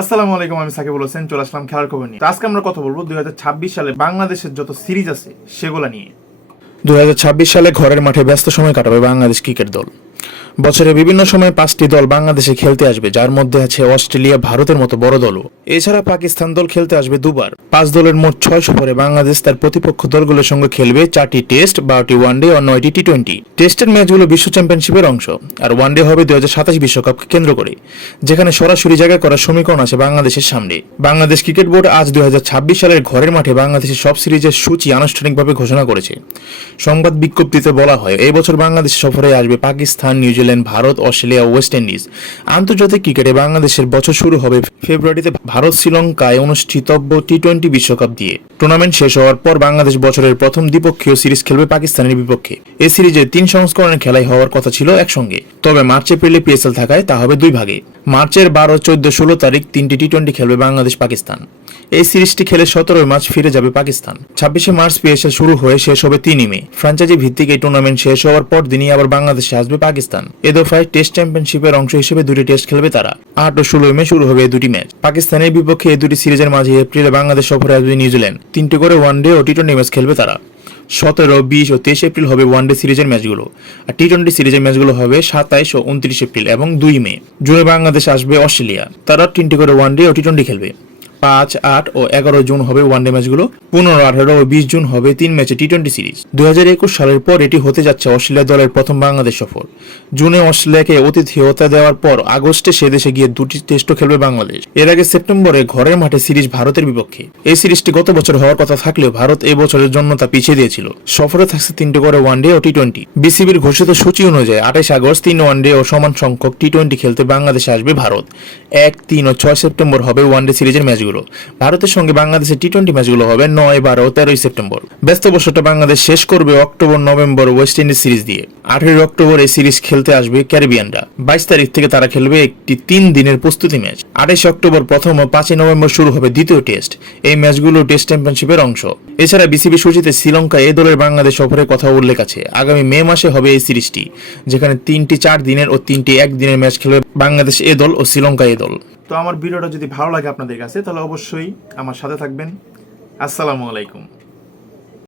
আসসালামু আলাইকুম, আমি সাকিবুল হোসেন চলে আসলাম খেলার খবর নিয়ে। আজকে আমরা কথা বলবো 2026 সালে বাংলাদেশের যত সিরিজ আছে সেগুলা নিয়ে। 2026 সালে ঘরের মাঠে ব্যস্ত সময় কাটাবে বাংলাদেশ ক্রিকেট দল। বছরে বিভিন্ন সময় 5টি দল বাংলাদেশে খেলতে আসবে, যার মধ্যে আছে অস্ট্রেলিয়া, ভারতের মতো বড় দলও। এছাড়া পাকিস্তান দল খেলতে আসবে দুবার। 5 দলের মোট 6 সফরে বাংলাদেশ তার প্রতিপক্ষ দলগুলোর সঙ্গে খেলবে 4টি টেস্ট, 12টি ওয়ানডে ও 9টি টি-20। টেস্টের ম্যাচগুলো বিশ্ব চ্যাম্পিয়নশিপের অংশ, আর ওয়ানডে হবে 2027 বিশ্বকাপকে কেন্দ্র করে, যেখানে সরাসরি জায়গা করার সমীকরণ আছে বাংলাদেশের সামনে। বাংলাদেশ ক্রিকেট বোর্ড আজ 2026 সালের ঘরের মাঠে বাংলাদেশের সব সিরিজের সূচি আনুষ্ঠানিকভাবে ঘোষণা করেছে। সংবাদ বিজ্ঞপ্তিতে বলা হয়, এই বছর বাংলাদেশ সফরে আসবে পাকিস্তান, নিউজিল্যান্ড, ভারত, অস্ট্রেলিয়া ও ওয়েস্ট ইন্ডিজ। আন্তর্জাতিক ক্রিকেটে বাংলাদেশের বছর শুরু হবে ফেব্রুয়ারিতে ভারত শ্রীলঙ্কায় অনুষ্ঠিতব্য টি-20 বিশ্বকাপ দিয়ে। টুর্নামেন্ট শেষ হওয়ার পর বাংলাদেশ বছরের প্রথম দ্বিপক্ষীয় সিরিজ খেলবে পাকিস্তানের বিপক্ষে। এই সিরিজে 3 সংস্করণের খেলাই হওয়ার কথা ছিল একসঙ্গে, তবে মার্চ এপ্রিলে পিএসএল থাকায় তা হবে 2 ভাগে। মার্চের 12, 14, 16 তারিখ 3টি টি-20 খেলবে বাংলাদেশ পাকিস্তান। এই সিরিজটি খেলে 17 মার্চ ফিরে যাবে পাকিস্তান। 26 মার্চ পিএসএল শুরু হয়ে শেষ হবে 3 মে। ফ্র্যাঞ্চাইজি ভিত্তিক এই টুর্নামেন্ট শেষ হওয়ার পর দিনই আবার বাংলাদেশে আসবে পাকিস্তান। এ দফায় টেস্ট চ্যাম্পিয়নশিপের অংশ হিসেবে 2টি টেস্ট খেলবে তারা। 8 ও 16 মে শুরু হবে এই 2টি ম্যাচ। পাকিস্তানের বিপক্ষে এই 2টি সিরিজের মাঝে এপ্রিলে বাংলাদেশ সফরে আসবে নিউজিল্যান্ড। 3টি করে ওয়ানডে ও টি-20 ম্যাচ খেলবে তারা। 17, 20 ও 23 এপ্রিল হবে ওয়ানডে সিরিজের ম্যাচগুলো, আর টি-20 সিরিজের ম্যাচগুলো হবে 27 ও 29 এপ্রিল এবং 2 মে। জুনে বাংলাদেশ আসবে অস্ট্রেলিয়া, তারা 3টি করে ওয়ানডে ও টি-20 খেলবে। 5, 8 ও 11 জুন হবে ওয়ানডে ম্যাচগুলো। 15, 18 ও 20 জুন হবে 3 ম্যাচে টি-20 সিরিজ। 2021 সালের পর এটি হতে যাচ্ছে অস্ট্রেলিয়া দলের প্রথম বাংলাদেশ সফর। জুনে অস্ট্রেলিয়াকে আতিথেয়তা দেওয়ার পর আগস্টে সে দেশে গিয়ে 2টি টেস্টও খেলবে বাংলাদেশ। এর আগে সেপ্টেম্বরে ঘরের মাঠে সিরিজ ভারতের বিপক্ষে। এই সিরিজটি গত বছর হওয়ার কথা থাকলেও ভারত এই বছরের জন্য তা পিছিয়ে দিয়েছিল। সফরে থাকছে 3টি করে ওয়ানডে ও টি-20। বিসিবির ঘোষিত সূচি অনুযায়ী 28 আগস্ট 3 ওয়ানডে ও সমান সংখ্যক টি-20 খেলতে বাংলাদেশে আসবে ভারত। 1, 3 ও 6 সেপ্টেম্বর হবে ওয়ানডে সিরিজের ম্যাচগুলো। ভারতের সঙ্গে বাংলাদেশের টি-20 ম্যাচগুলো হবে 9, 12 ও 13 সেপ্টেম্বর। ব্যস্ত বছরটা বাংলাদেশ শেষ করবে October, November West Indies series দিয়ে। 18 অক্টোবর এই সিরিজ খেলতে আসবে ক্যারিবিয়ানরা। 22 তারিখ থেকে তারা খেলবে একটি 3 দিনের প্রস্তুতি ম্যাচ। 28 অক্টোবর প্রথম ও 5 নভেম্বর শুরু হবে দ্বিতীয় টেস্ট। এই ম্যাচগুলো টেস্ট চ্যাম্পিয়নশিপের অংশ। এছাড়া বিসিবি সূচিতে শ্রীলঙ্কা এই দলের বাংলাদেশ সফরের কথা উল্লেখ আছে। আগামী মে মাসে হবে এই সিরিজটি, যেখানে 3টি 4 দিনের ও 3টি 1 দিনের ম্যাচ খেলবে বাংলাদেশ এ দল ও শ্রীলঙ্কা এ দল। তো আমার ভিডিওটা যদি ভালো লাগে আপনাদের কাছে, তাহলে অবশ্যই আমার সাথে থাকবেন। আসসালামু আলাইকুম।